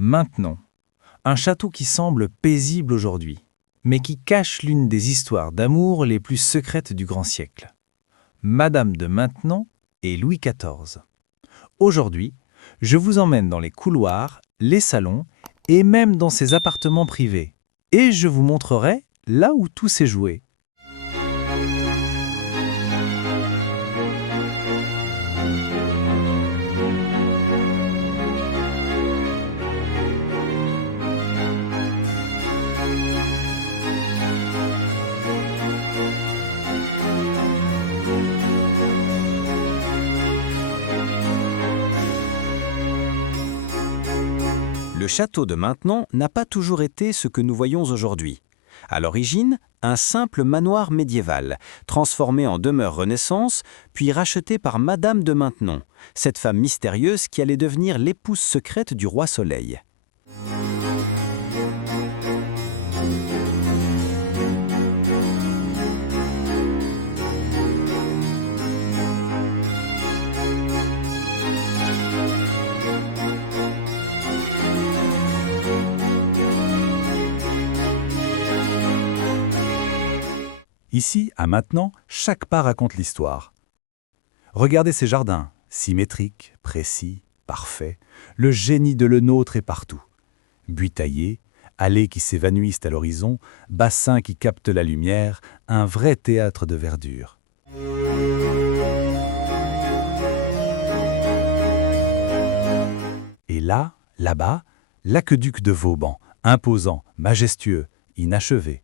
Maintenon, un château qui semble paisible aujourd'hui, mais qui cache l'une des histoires d'amour les plus secrètes du grand siècle. Madame de Maintenon et Louis XIV. Aujourd'hui, je vous emmène dans les couloirs, les salons et même dans ses appartements privés. Et je vous montrerai là où tout s'est joué. Le château de Maintenon n'a pas toujours été ce que nous voyons aujourd'hui. À l'origine, un simple manoir médiéval, transformé en demeure Renaissance, puis racheté par Madame de Maintenon, cette femme mystérieuse qui allait devenir l'épouse secrète du roi Soleil. Ici, à Maintenon, chaque pas raconte l'histoire. Regardez ces jardins, symétriques, précis, parfaits. Le génie de le nôtre est partout. Buis taillés, allées qui s'évanouissent à l'horizon, bassins qui captent la lumière, un vrai théâtre de verdure. Et là, là-bas, l'aqueduc de Vauban, imposant, majestueux, inachevé.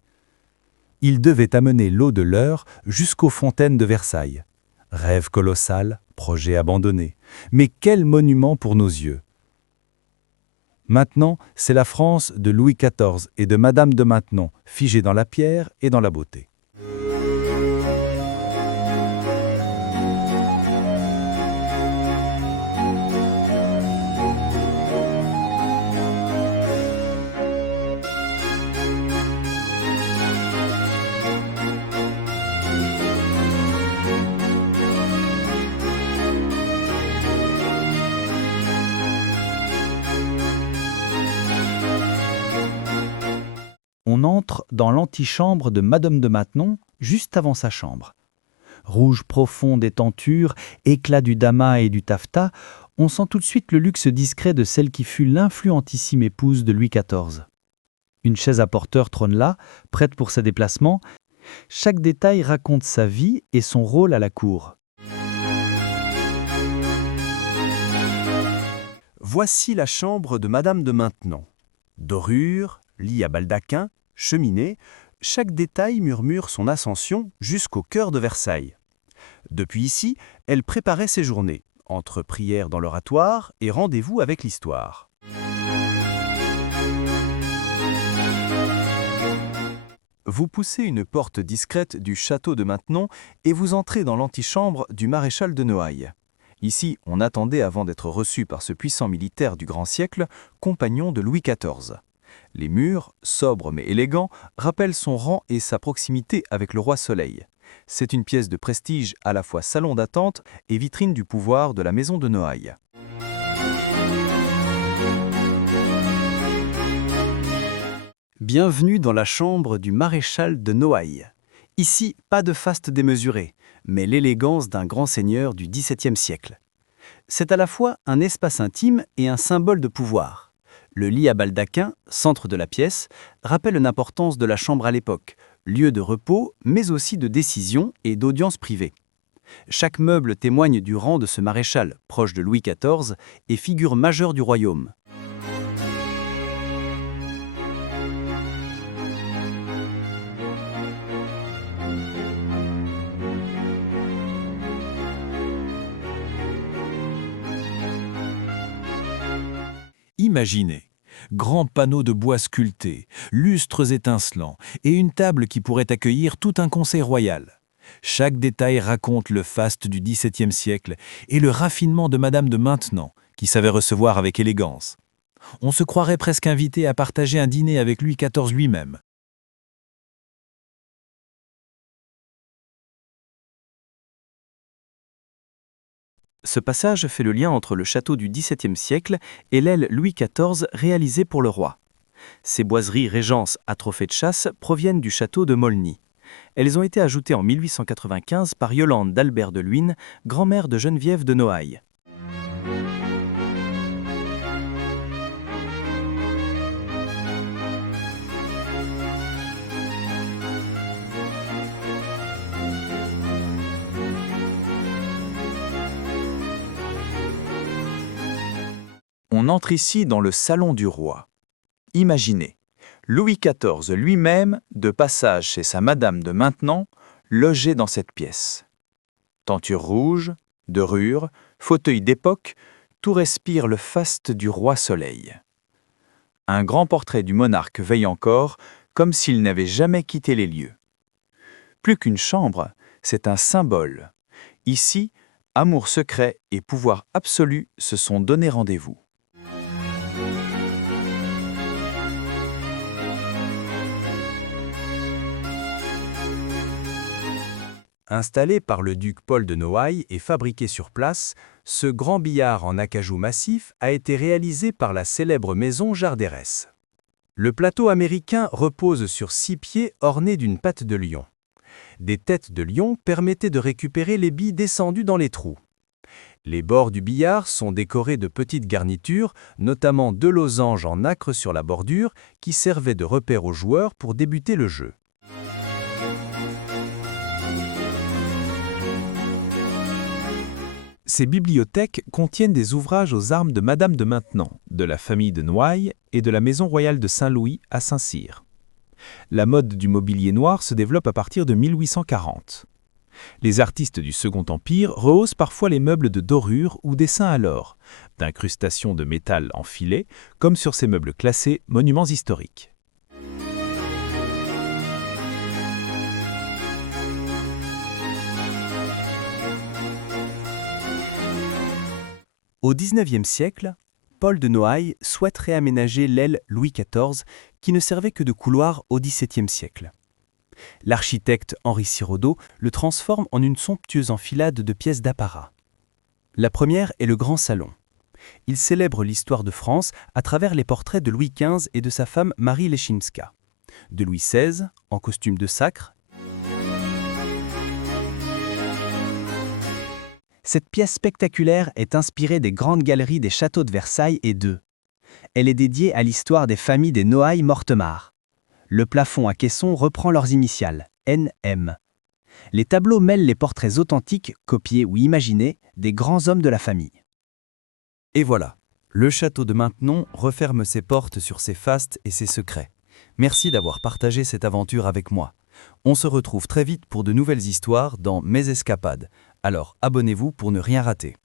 Il devait amener l'eau de l'Eure jusqu'aux fontaines de Versailles. Rêve colossal, projet abandonné. Mais quel monument pour nos yeux! Maintenant, c'est la France de Louis XIV et de Madame de Maintenon, figée dans la pierre et dans la beauté. On entre dans l'antichambre de Madame de Maintenon, juste avant sa chambre. Rouge profond des tentures, éclat du damas et du taffetas, on sent tout de suite le luxe discret de celle qui fut l'influentissime épouse de Louis XIV. Une chaise à porteur trône là, prête pour ses déplacements. Chaque détail raconte sa vie et son rôle à la cour. Voici la chambre de Madame de Maintenon. Dorure, lit à baldaquin, cheminée, chaque détail murmure son ascension jusqu'au cœur de Versailles. Depuis ici, elle préparait ses journées, entre prières dans l'oratoire et rendez-vous avec l'histoire. Vous poussez une porte discrète du château de Maintenon et vous entrez dans l'antichambre du maréchal de Noailles. Ici, on attendait avant d'être reçu par ce puissant militaire du grand siècle, compagnon de Louis XIV. Les murs, sobres mais élégants, rappellent son rang et sa proximité avec le roi Soleil. C'est une pièce de prestige à la fois salon d'attente et vitrine du pouvoir de la maison de Noailles. Bienvenue dans la chambre du maréchal de Noailles. Ici, pas de faste démesuré, mais l'élégance d'un grand seigneur du XVIIe siècle. C'est à la fois un espace intime et un symbole de pouvoir. Le lit à baldaquin, centre de la pièce, rappelle l'importance de la chambre à l'époque, lieu de repos, mais aussi de décision et d'audience privée. Chaque meuble témoigne du rang de ce maréchal, proche de Louis XIV, et figure majeure du royaume. Imaginez, grands panneaux de bois sculptés, lustres étincelants et une table qui pourrait accueillir tout un conseil royal. Chaque détail raconte le faste du XVIIe siècle et le raffinement de Madame de Maintenon, qui savait recevoir avec élégance. On se croirait presque invité à partager un dîner avec Louis XIV lui-même. Ce passage fait le lien entre le château du XVIIe siècle et l'aile Louis XIV réalisée pour le roi. Ces boiseries Régence à trophée de chasse proviennent du château de Molny. Elles ont été ajoutées en 1895 par Yolande d'Albert de Luynes, grand-mère de Geneviève de Noailles. On entre ici dans le salon du roi. Imaginez, Louis XIV lui-même, de passage chez sa Madame de Maintenon, logé dans cette pièce. Tenture rouge, dorure, fauteuil d'époque, tout respire le faste du roi Soleil. Un grand portrait du monarque veille encore, comme s'il n'avait jamais quitté les lieux. Plus qu'une chambre, c'est un symbole. Ici, amour secret et pouvoir absolu se sont donné rendez-vous. Installé par le duc Paul de Noailles et fabriqué sur place, ce grand billard en acajou massif a été réalisé par la célèbre maison Jardérès. Le plateau américain repose sur 6 pieds ornés d'une patte de lion. Des têtes de lion permettaient de récupérer les billes descendues dans les trous. Les bords du billard sont décorés de petites garnitures, notamment 2 losanges en nacre sur la bordure qui servaient de repère aux joueurs pour débuter le jeu. Ces bibliothèques contiennent des ouvrages aux armes de Madame de Maintenon, de la famille de Noailles et de la maison royale de Saint-Louis à Saint-Cyr. La mode du mobilier noir se développe à partir de 1840. Les artistes du Second Empire rehaussent parfois les meubles de dorure ou dessins à l'or, d'incrustations de métal en filet, comme sur ces meubles classés monuments historiques. Au XIXe siècle, Paul de Noailles souhaite réaménager l'aile Louis XIV qui ne servait que de couloir au XVIIe siècle. L'architecte Henri Siraudot le transforme en une somptueuse enfilade de pièces d'apparat. La première est le Grand Salon. Il célèbre l'histoire de France à travers les portraits de Louis XV et de sa femme Marie Leszczyńska, de Louis XVI en costume de sacre. Cette pièce spectaculaire est inspirée des grandes galeries des châteaux de Versailles et d'Eu. Elle est dédiée à l'histoire des familles des Noailles-Mortemart. Le plafond à caissons reprend leurs initiales, NM. Les tableaux mêlent les portraits authentiques, copiés ou imaginés, des grands hommes de la famille. Et voilà, le château de Maintenon referme ses portes sur ses fastes et ses secrets. Merci d'avoir partagé cette aventure avec moi. On se retrouve très vite pour de nouvelles histoires dans Mes Escapades. Alors abonnez-vous pour ne rien rater.